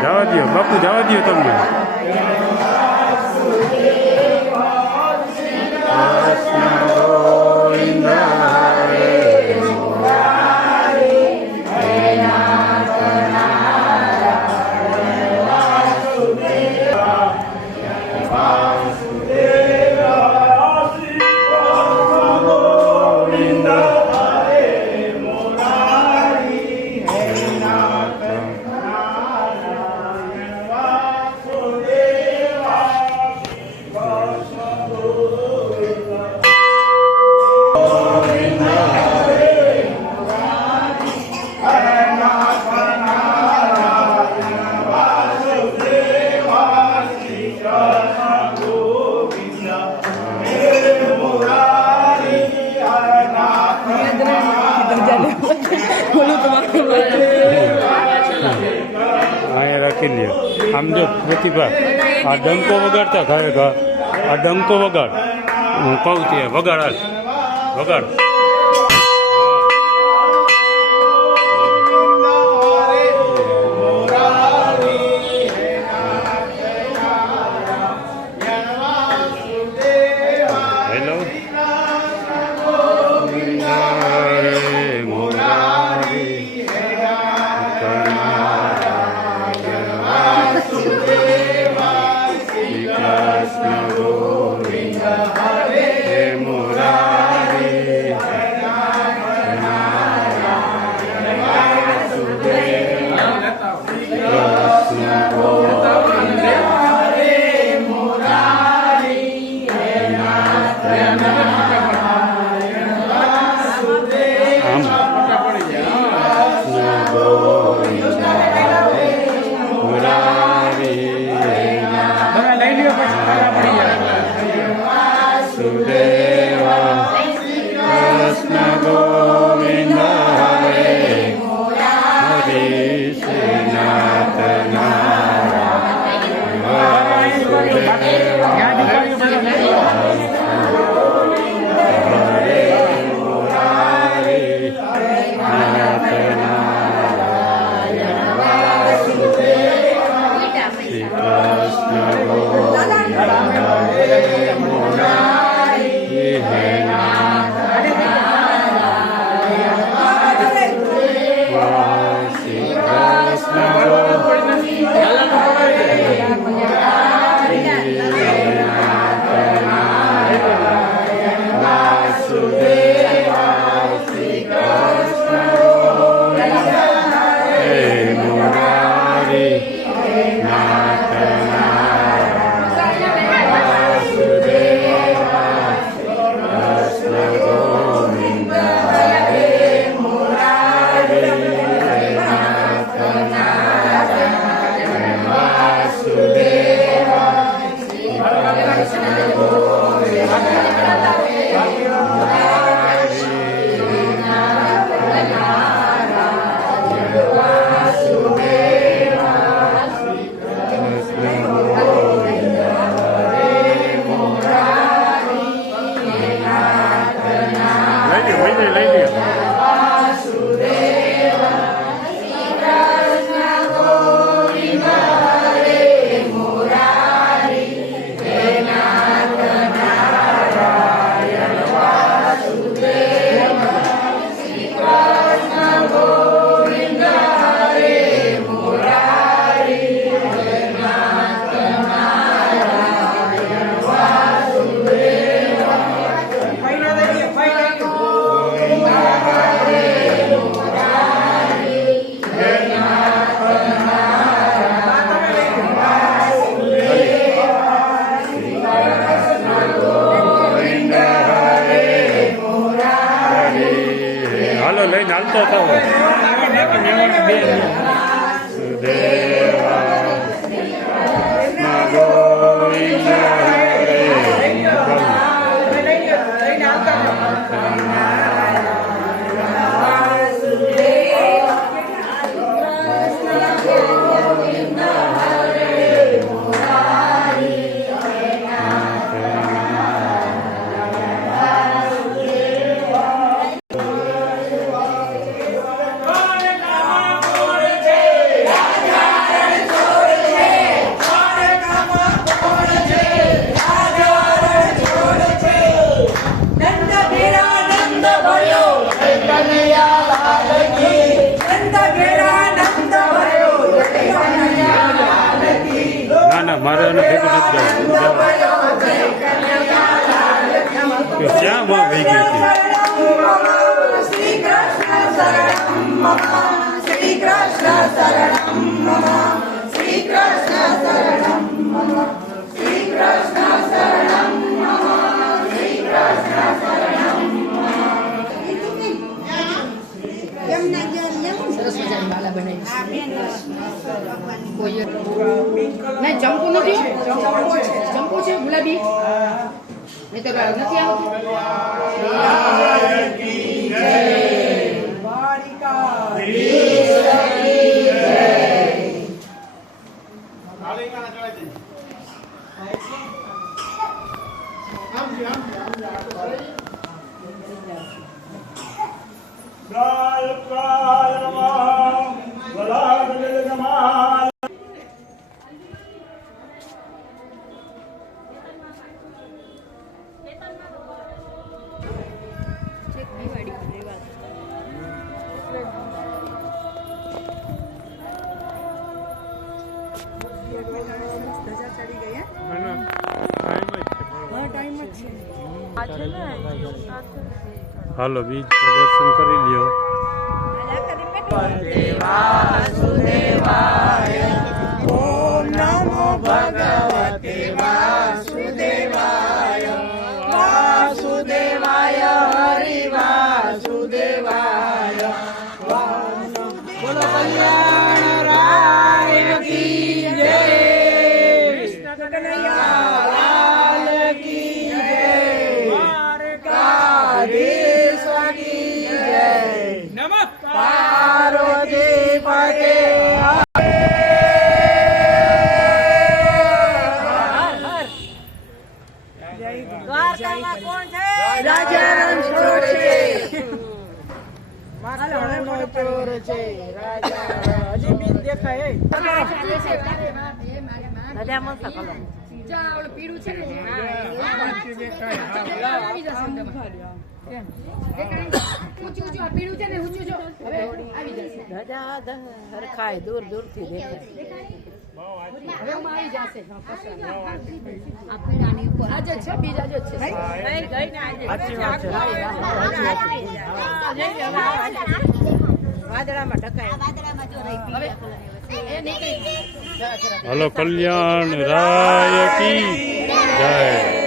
જવા દો બાપુ, જવા દો તમને. અહીંયા રાખી લ્યો. આમ જો પ્રતિભા, આ ડંકો વગાડતા ઘરે ઘર, આ ડંકો વગાડ. હું કહું ત્યાં વગાડ, હાલ વગાડ. લઈને હાલતો થવો. મારે એને ભેગું નથી જવું. ક્યાં માં વહી ગઈ હતી? શ્રી કૃષ્ણ શરણમ મમ શ્રી કૃષ્ણ શરણમ મમ શ્રી કૃષ્ણ શરણમ મમ શ્રી કૃષ્ણ શરણમ મમ શ્રી કૃષ્ણ શરણમ સરસ મજાની માલા બનાવી કોઈ નહીં ચંપુ નથી ચંપુ છે ગુલાબી નહીં તો નથી હાલો બીજ દર્શન કરી લ્યો. ઓમ નમો ભગવતે વાસુદેવાય વાસુદેવાય હરિ વાસુદેવાય બોલો કલ્યાણ રાય કી જય કૃષ્ણ કનૈયા લાલ કી જય દ્વારકાધીશ કી જય નમઃ પાર્વતી પતે દ્વારકામાં કોણ છે? રાજા રણછોડ છે. માખણનો ચોર છે. રાજા હજી બીજ દેખાય. રાજા મસ્ત કલર. જા ઓલું પીળું છે ને આવી જશે ઊંચું ઊંચું આ પીળું છે ને ઊંચું જો હવે આવી જશે રાજા હરખાય દૂર દૂરથી દેખાય. હવે હું આવી જશે આ પીળાની ઉપર આજે છે બીજા જો છે સાચી વાત છે. વાદળામાં ઢકાય. હાલો કલ્યાણ રાય કી જય.